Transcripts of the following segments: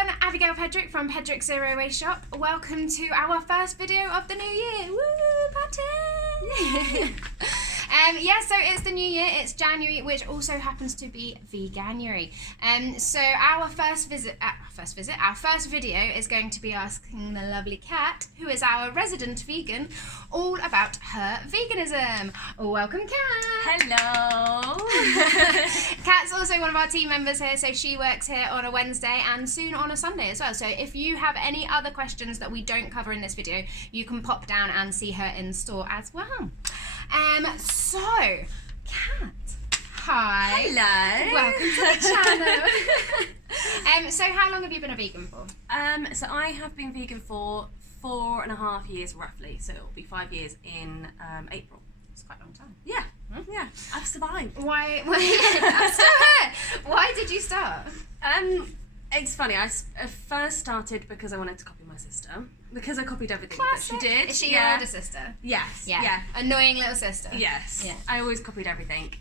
everyone, Abigail Pedrick from Pedrick Zero Waste Shop. Welcome to our first video of the new year. Woo, party! So it's the new year, it's January, which also happens to be Veganuary. So our first video is going to be asking the lovely Kat, who is our resident vegan, all about her veganism. Welcome, Kat! Hello! Kat's also one of our team members here, so she works here on a Wednesday and soon on a Sunday as well. So if you have any other questions that we don't cover in this video, you can pop down and see her in store as well. So, Kat, hi. Hello. Welcome to the channel. So how long have you been a vegan for? So I have been vegan for 4.5 years roughly, so it'll be 5 years in April. It's quite a long time. Yeah, yeah, I've survived. Why I'm still here. Why did you start? It's funny, I first started because I wanted to copy my sister, because I copied everything that she did. Is she your older sister? Yes. Yeah. Annoying little sister. Yes. Yeah. I always copied everything.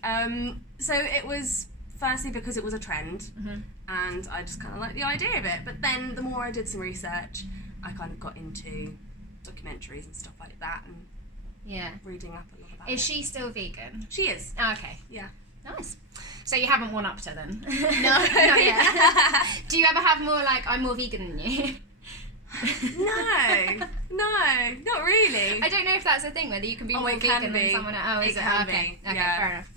So it was firstly because it was a trend, and I just kind of liked the idea of it. But then the more I did some research, I kind of got into documentaries and stuff like that, and reading up a lot about it. Is she still vegan? She is. Okay. Yeah. Nice. So you haven't one-upped her then? No. Not yet. Do you ever have more like, I'm more vegan than you? No, not really. I don't know if that's a thing, whether you can be more vegan than someone else. Oh, is it? Okay, fair enough.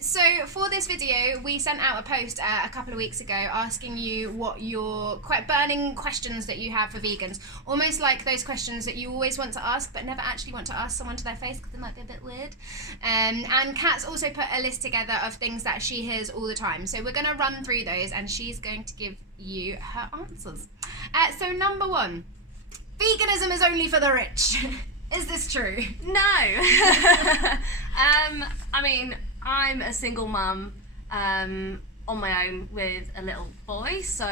So for this video, we sent out a post a couple of weeks ago asking you what your quite burning questions that you have for vegans. Almost like those questions that you always want to ask, but never actually want to ask someone to their face because it might be a bit weird. And Kat's also put a list together of things that she hears all the time. So we're going to run through those and she's going to give you her answers. So number one, veganism is only for the rich. Is this true? No. I mean, I'm a single mum on my own with a little boy, so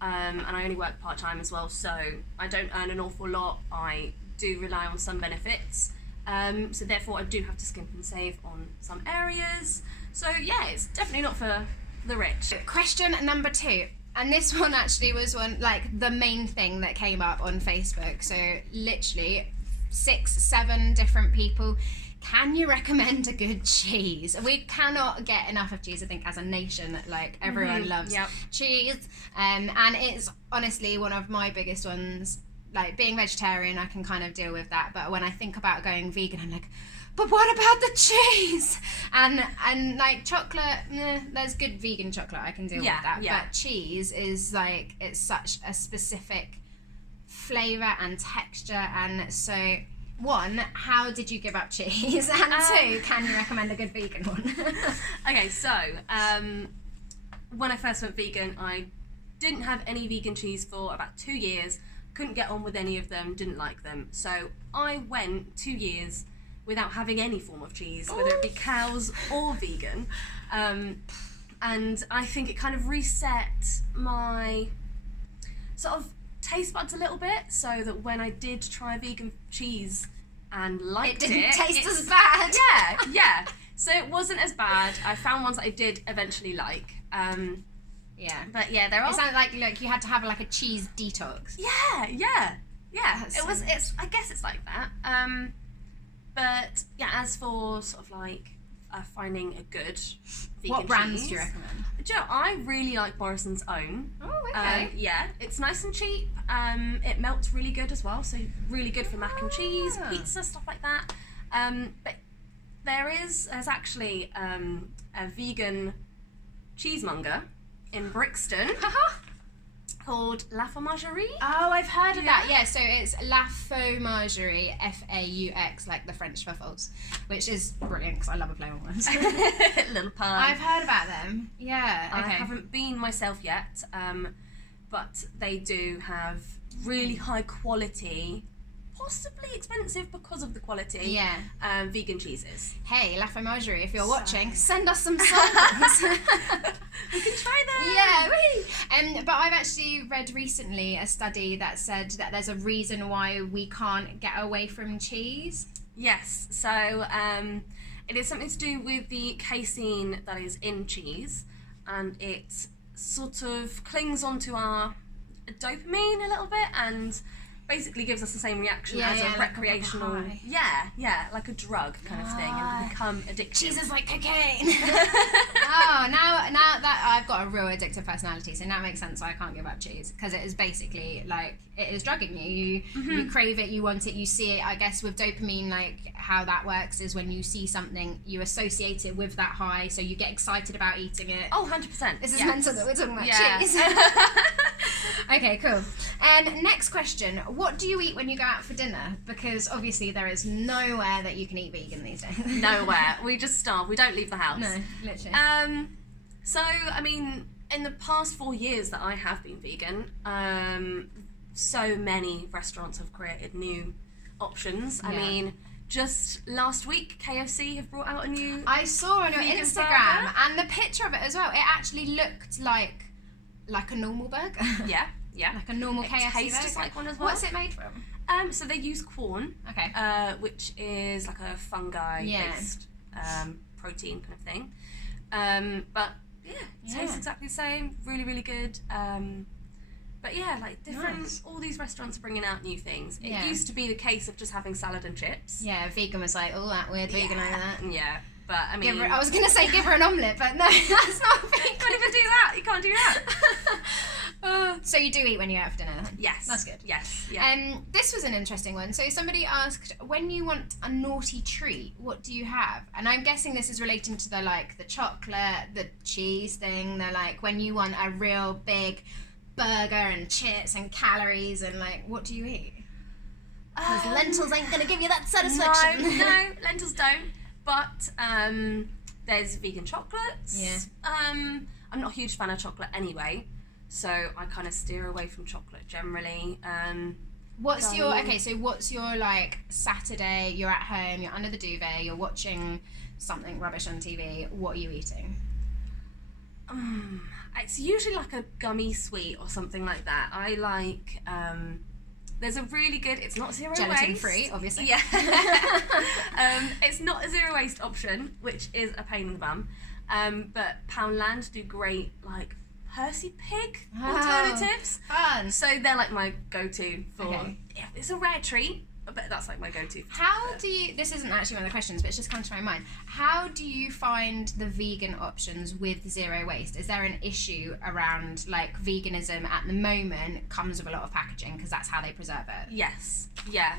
and I only work part-time as well, so I don't earn an awful lot. I do rely on some benefits, so therefore I do have to skimp and save on some areas. So yeah, it's definitely not for the rich. Question number two. And this one actually was the main thing that came up on Facebook. So literally 6-7 different people. Can you recommend a good cheese? We cannot get enough of cheese, I think, as a nation. Like, everyone loves cheese. And it's honestly one of my biggest ones. Like, being vegetarian, I can kind of deal with that. But when I think about going vegan, I'm like, but what about the cheese? And like chocolate, there's good vegan chocolate, I can deal with that. But cheese is like, it's such a specific flavour and texture. And so, one, how did you give up cheese? And two, can you recommend a good vegan one? Okay, so when I first went vegan, I didn't have any vegan cheese for about 2 years. Couldn't get on with any of them, didn't like them. So I went 2 years without having any form of cheese, whether it be cows or vegan. And I think it kind of reset my sort of taste buds a little bit, so that when I did try vegan cheese and liked it, it didn't taste as bad. Yeah. So it wasn't as bad. I found ones that I did eventually like. But yeah, they're all... It sounded like you had to have like a cheese detox. Yeah. That's I guess it's like that. But yeah, as for sort of like finding a good vegan what brands cheese, do you recommend? Do you know, I really like Morrison's Own. Oh, okay. Yeah, it's nice and cheap. It melts really good as well, so really good for mac and cheese, pizza, stuff like that. But there's actually a vegan cheesemonger in Brixton called La Fromagerie. Oh, I've heard of that. Yeah, so it's La Fromagerie, F-A-U-X, like the French waffles, which is brilliant because I love a play on words. Little pun. I've heard about them. Yeah. I haven't been myself yet, but they do have really high quality, possibly expensive because of the quality, vegan cheeses. Hey, La Fromagerie, if you're watching, send us some samples. We can try them. Yeah, wee. But I've actually read recently a study that said that there's a reason why we can't get away from cheese. Yes, so it is something to do with the casein that is in cheese, and it sort of clings onto our dopamine a little bit, and basically gives us the same reaction as a like recreational, a high. like a drug kind of thing, and become addictive. Cheese is like cocaine. Oh, now that I've got a real addictive personality, so now it makes sense why I can't give up cheese, because it is basically like, it is drugging you. You crave it, you want it, you see it. I guess with dopamine, like how that works is when you see something, you associate it with that high, so you get excited about eating it. Oh, 100%. This is mental that we're talking about cheese. Okay, cool. Next question. What do you eat when you go out for dinner? Because obviously there is nowhere that you can eat vegan these days. Nowhere. We just starve. We don't leave the house. No, literally. So, I mean, in the past 4 years that I have been vegan, so many restaurants have created new options. I mean, just last week, KFC have brought out a new... I saw on your vegan Instagram, burger. and the picture of it as well, it actually looked like a normal burger. Yeah. Like a normal KFC tastes burger. just like one as well. What's it made from? So they use corn, Okay. which is like a fungi-based protein kind of thing. But it tastes exactly the same. Really, really good. But yeah, like different. All these restaurants are bringing out new things. It used to be the case of just having salad and chips. Yeah, vegan was like, oh, that weird vegan over that. Yeah, but I mean, I was gonna say give her an omelette, but no, that's not vegan. You can't even do that. You can't do that. So you do eat when you're out for dinner then? Yes. That's good. Yes. Yeah. This was an interesting one. So somebody asked, when you want a naughty treat, what do you have? And I'm guessing this is relating to the chocolate, the cheese thing. They're like, when you want a real big burger and chips and calories, and like, what do you eat? Because lentils ain't gonna give you that satisfaction. No, lentils don't. But there's vegan chocolates. Yeah. I'm not a huge fan of chocolate anyway, so I kind of steer away from chocolate generally. What's your like Saturday? You're at home, you're under the duvet, you're watching something rubbish on TV. What are you eating? It's usually like a gummy sweet or something like that. I like. There's a really good. It's not zero Gelatin waste. free, obviously. Yeah. It's not a zero waste option, which is a pain in the bum. But Poundland do great like Percy Pig alternatives. Fun. So they're like my go-to for. Okay. Yeah, it's a rare treat, but that's like my go-to. How do you? This isn't actually one of the questions, but it's just come to my mind. How do you find the vegan options with zero waste? Is there an issue around like veganism at the moment comes with a lot of packaging because that's how they preserve it? Yes. Yeah.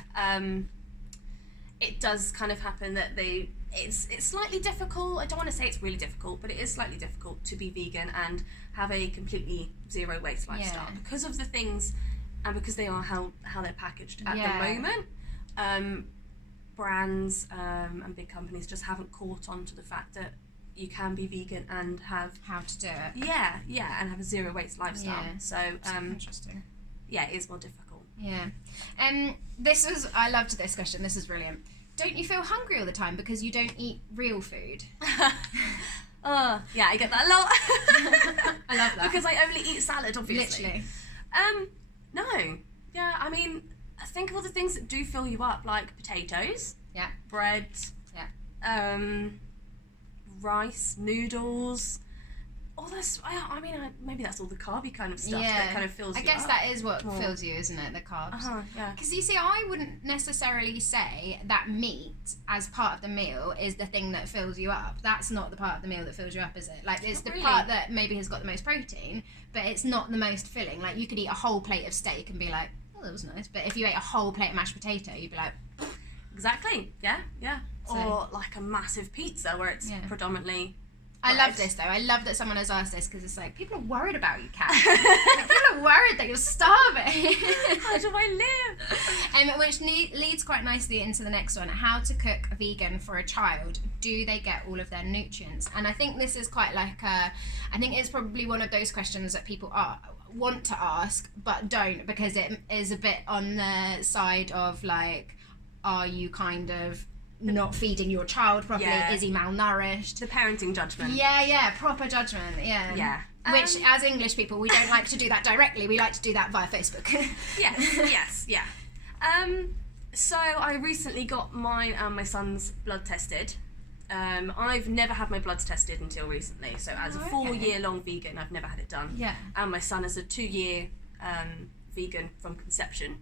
It does kind of happen that it's slightly difficult. I don't want to say it's really difficult, but it is slightly difficult to be vegan and have a completely zero waste lifestyle because of the things and because they are how they're packaged at the moment. Brands and big companies just haven't caught on to the fact that you can be vegan and have how to do it. Yeah, and have a zero waste lifestyle. Yeah. So interesting. Yeah, it is more difficult. Yeah. I loved this question. This is brilliant. Don't you feel hungry all the time because you don't eat real food? Oh, yeah, I get that a lot. I love that. Because I only eat salad, obviously. Literally. No. Yeah, I mean, think of all the things that do fill you up, like potatoes. Yeah. Bread. Yeah. Rice, noodles. All this, I mean, maybe that's all the carby kind of stuff that kind of fills you up. I guess that is what fills you, isn't it? The carbs. Yeah. Because you see, I wouldn't necessarily say that meat as part of the meal is the thing that fills you up. That's not the part of the meal that fills you up, is it? Like, it's the part that maybe has got the most protein, but it's not the most filling. Like, you could eat a whole plate of steak and be like, oh, that was nice. But if you ate a whole plate of mashed potato, you'd be like... Exactly. Yeah. So, or like a massive pizza where it's predominantly... I love this though. I love that someone has asked this because it's like, people are worried about you, Kat. Like, people are worried that you're starving. How do I live? Which leads quite nicely into the next one. How to cook vegan for a child. Do they get all of their nutrients? And I think this is quite like I think it's probably one of those questions that people want to ask but don't, because it is a bit on the side of like, are you kind of not feeding your child properly? Is he malnourished? The parenting judgment. Yeah, proper judgment. Yeah. Which, as English people, we don't like to do that directly. We like to do that via Facebook. yes. So I recently got mine and my son's blood tested. I've never had my bloods tested until recently. So as a 4-year-long vegan, I've never had it done. Yeah. And my son is a 2-year vegan from conception.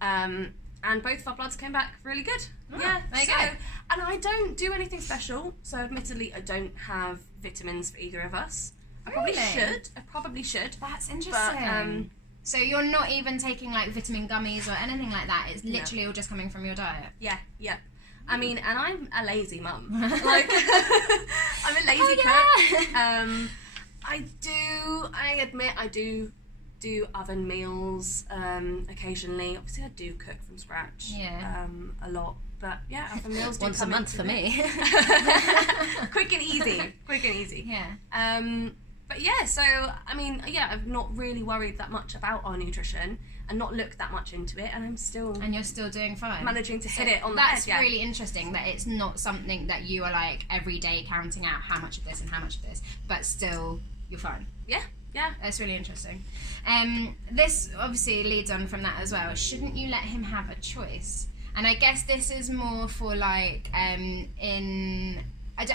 And both of our bloods came back really good. Oh, yeah, there you go. And I don't do anything special, so admittedly I don't have vitamins for either of us. I probably should. That's interesting. But, so you're not even taking like vitamin gummies or anything like that? It's literally all just coming from your diet? Yeah. I mean, and I'm a lazy mum. Like, I'm a lazy cook. I admit I do oven meals occasionally. Obviously I do cook from scratch a lot, but yeah, oven meals do once a month for me. quick and easy. Yeah. But yeah, so I mean, yeah, I've not really worried that much about our nutrition and not looked that much into it, and you're still doing fine, managing to hit it on the head. That's really interesting that it's not something that you are like every day counting out how much of this and how much of this, but still you're fine. Yeah. That's really interesting. This obviously leads on from that as well. Shouldn't you let him have a choice? And I guess this is more for like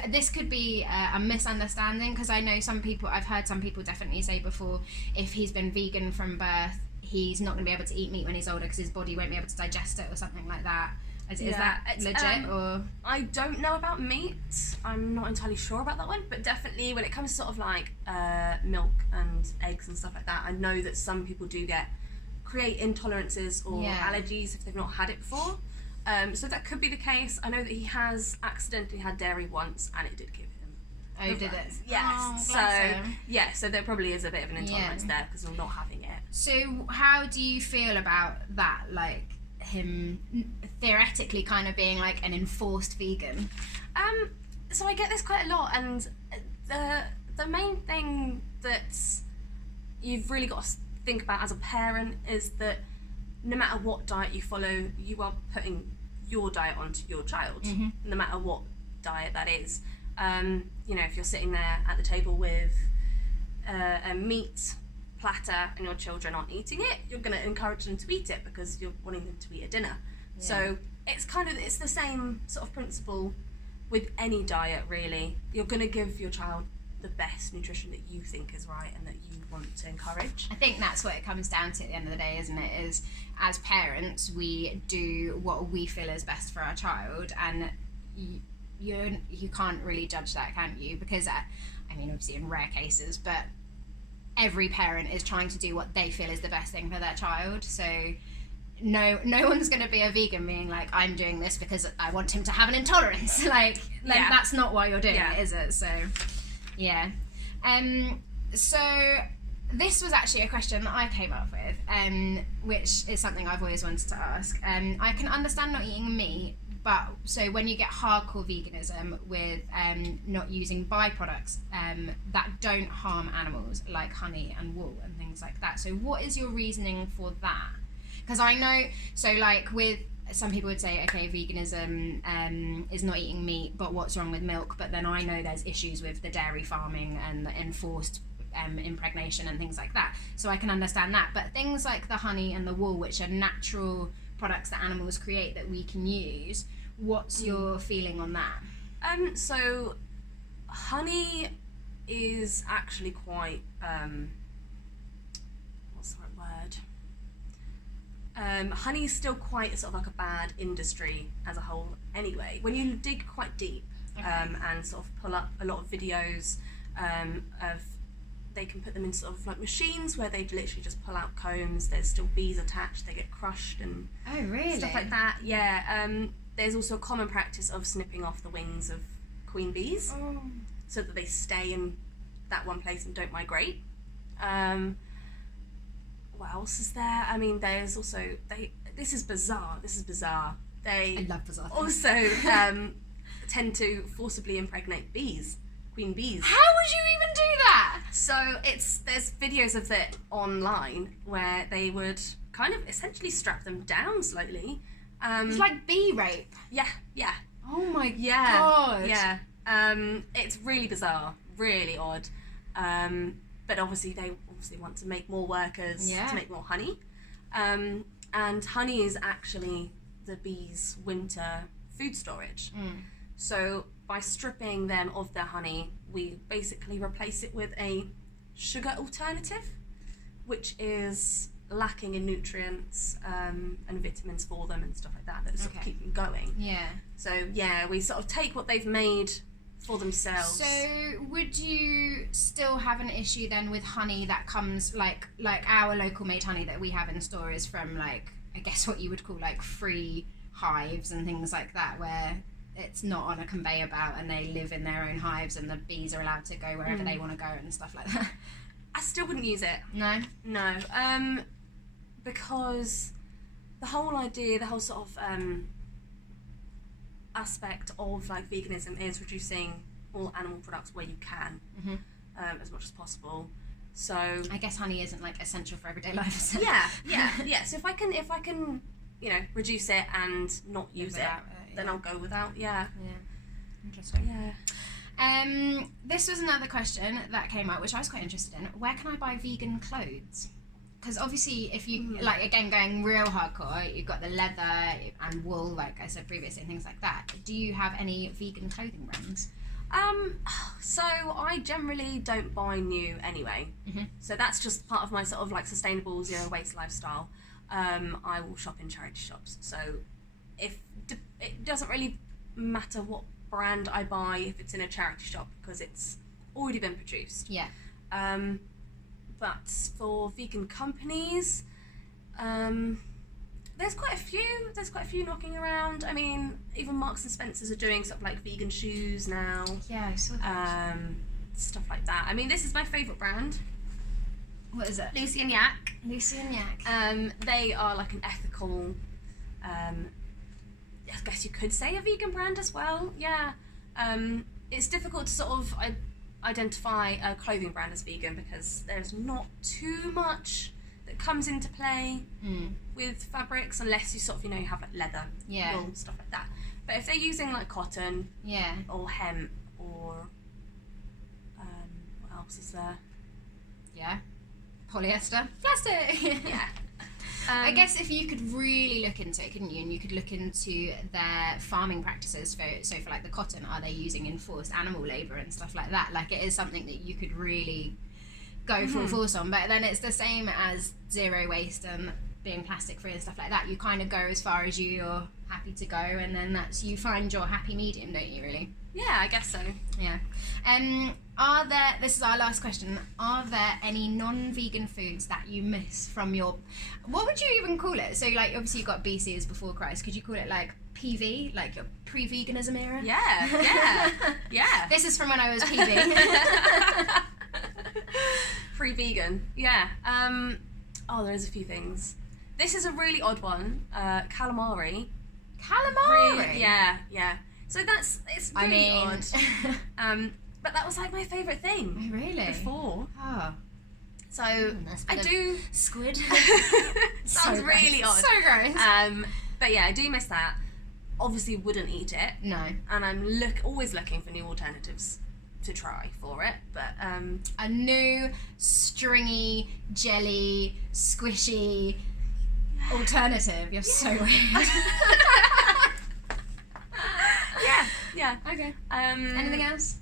this could be a misunderstanding, because I know I've heard some people definitely say before, if he's been vegan from birth, he's not going to be able to eat meat when he's older because his body won't be able to digest it or something like that. Is that legit? Or I don't know about meat. I'm not entirely sure about that one, but definitely when it comes to sort of like milk and eggs and stuff like that, I know that some people do create intolerances or allergies if they've not had it before. So that could be the case. I know that he has accidentally had dairy once, and it did give him. Oh, did it? Yes. Oh, so there probably is a bit of an intolerance there because of not having it. So how do you feel about that? Like him theoretically kind of being like an enforced vegan? So I get this quite a lot, and the main thing that you've really got to think about as a parent is that no matter what diet you follow, you are putting your diet onto your child, no matter what diet that is. If you're sitting there at the table with a meat platter and your children aren't eating it, you're going to encourage them to eat it because you're wanting them to eat a dinner. Yeah. So it's the same sort of principle with any diet, really. You're going to give your child the best nutrition that you think is right and that you want to encourage. I think that's what it comes down to at the end of the day, isn't it? Is as parents, we do what we feel is best for our child, and you can't really judge that, can you? Because I mean, obviously in rare cases, but every parent is trying to do what they feel is the best thing for their child. So no one's going to be a vegan being like, I'm doing this because I want him to have an intolerance. like that's not why you're doing it, is it? So yeah. So this was actually a question that I came up with, which is something I've always wanted to ask. I can understand not eating meat, but so when you get hardcore veganism with not using byproducts that don't harm animals, like honey and wool and things like that. So what is your reasoning for that? Because I know, so like with some people would say, okay, veganism is not eating meat, but what's wrong with milk? But then I know there's issues with the dairy farming and the enforced impregnation and things like that. So I can understand that. But things like the honey and the wool, which are natural products that animals create that we can use, what's your feeling on that? So honey is actually quite what's the right word? Honey is still quite sort of like a bad industry as a whole anyway. When you dig quite deep and sort of pull up a lot of videos of, they can put them in sort of like machines where they literally just pull out combs, there's still bees attached, they get crushed and stuff like that. Yeah. There's also a common practice of snipping off the wings of queen bees so that they stay in that one place and don't migrate. What else is there? I mean, there's also this is bizarre. I love bizarre things. Also tend to forcibly impregnate bees, queen bees. How would you even do that? So there's videos of it online where they would kind of essentially strap them down slowly. It's like bee rape. Yeah. Oh my god. Yeah. It's really bizarre, really odd. But obviously they want to make more workers to make more honey. And honey is actually the bees' winter food storage. So by stripping them of their honey, we basically replace it with a sugar alternative, which is lacking in nutrients and vitamins for them and stuff like that sort of keep them going. Yeah. So yeah, we sort of take what they've made for themselves. So would you still have an issue then with honey that comes like our local made honey that we have in store is from like, I guess what you would call like free hives and things like that, where it's not on a conveyor belt and they live in their own hives and the bees are allowed to go wherever they want to go and stuff like that? I still wouldn't use it. No? No. Because the whole idea, the whole sort of aspect of like veganism is reducing all animal products where you can, as much as possible. So I guess honey isn't like essential for everyday life. So. Yeah. So if I can, reduce it and not use it, then I'll go without. Yeah. Interesting. Yeah. This was another question that came up, which I was quite interested in. Where can I buy vegan clothes? Because obviously, if you like, again, going real hardcore, you've got the leather and wool, like I said previously, and things like that. Do you have any vegan clothing brands? So I generally don't buy new anyway. So that's just part of my sort of like sustainable zero waste lifestyle. I will shop in charity shops. So it doesn't really matter what brand I buy if it's in a charity shop because it's already been produced. Yeah. But for vegan companies, there's quite a few knocking around. I mean, even Marks and Spencer's are doing sort of like vegan shoes now. Yeah, I saw that. Stuff like that. I mean, this is my favourite brand. What is it? Lucy and Yak. Lucy and Yak. They are like an ethical, I guess you could say a vegan brand as well. Yeah. It's difficult to sort of identify a clothing brand as vegan because there's not too much that comes into play with fabrics unless you sort of, you have like leather, wool, stuff like that. But if they're using like cotton or hemp or what else is there? Yeah. Polyester. Plastic. Yeah. I guess if you could really look into it, couldn't you? And you could look into their farming practices for like the cotton, are they using enforced animal labour and stuff like that? Like it is something that you could really go full force on. But then it's the same as zero waste and being plastic free and stuff like that. You kind of go as far as you're happy to go, and then you find your happy medium, don't you? Really? Yeah, I guess so. Yeah. This is our last question, are there any non-vegan foods that you miss from your, what would you even call it? So like obviously you've got BC as before Christ, could you call it like PV, like your pre-veganism era? Yeah. This is from when I was PV. Pre-vegan, yeah. There's a few things. This is a really odd one, calamari. Calamari? Really, yeah. So it's really odd. But that was like my favourite thing. Oh, really? Before. Oh. So I do. Squid. Sounds so really odd. So gross. But yeah, I do miss that. Obviously, wouldn't eat it. No. And I'm always looking for new alternatives to try for it. But a new stringy, jelly, squishy alternative. You're so weird. Yeah. Okay. Anything else?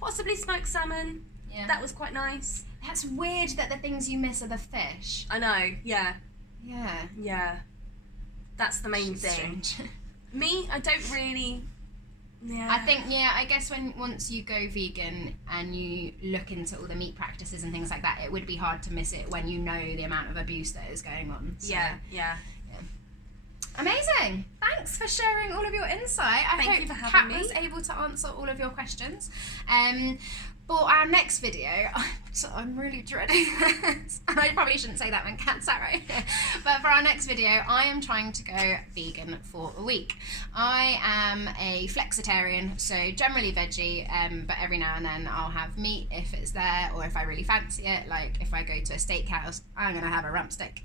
Possibly smoked salmon. Yeah. That was quite nice. That's weird that the things you miss are the fish. I know. Yeah. Yeah. That's the main thing. Strange. Me, I don't really. Yeah. I think I guess once you go vegan and you look into all the meat practices and things like that, it would be hard to miss it when you know the amount of abuse that is going on. So. Yeah. Amazing! Thanks for sharing all of your insight. I Thank you for hope having Kat me. was able to answer all of your questions. For our next video, I'm really dreading this. And I probably shouldn't say that when Kat sat right here. But for our next video, I am trying to go vegan for a week. I am a flexitarian, so generally veggie, but every now and then I'll have meat if it's there, or if I really fancy it, like if I go to a steakhouse, I'm going to have a rump steak.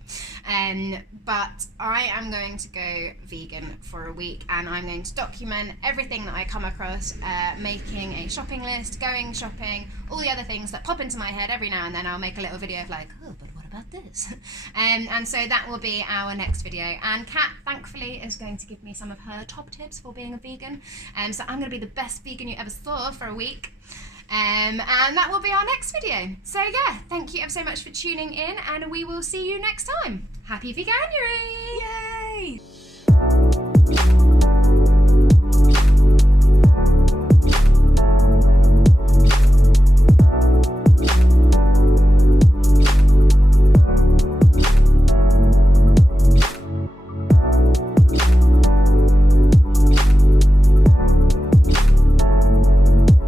But I am going to go vegan for a week, and I'm going to document everything that I come across, making a shopping list, going shopping, all the other things that pop into my head. Every now and then I'll make a little video of like, oh, but what about this? And so that will be our next video. And Kat, thankfully, is going to give me some of her top tips for being a vegan. So I'm going to be the best vegan you ever saw for a week. And that will be our next video. So yeah, thank you ever so much for tuning in, and we will see you next time. Happy Veganuary! Yay!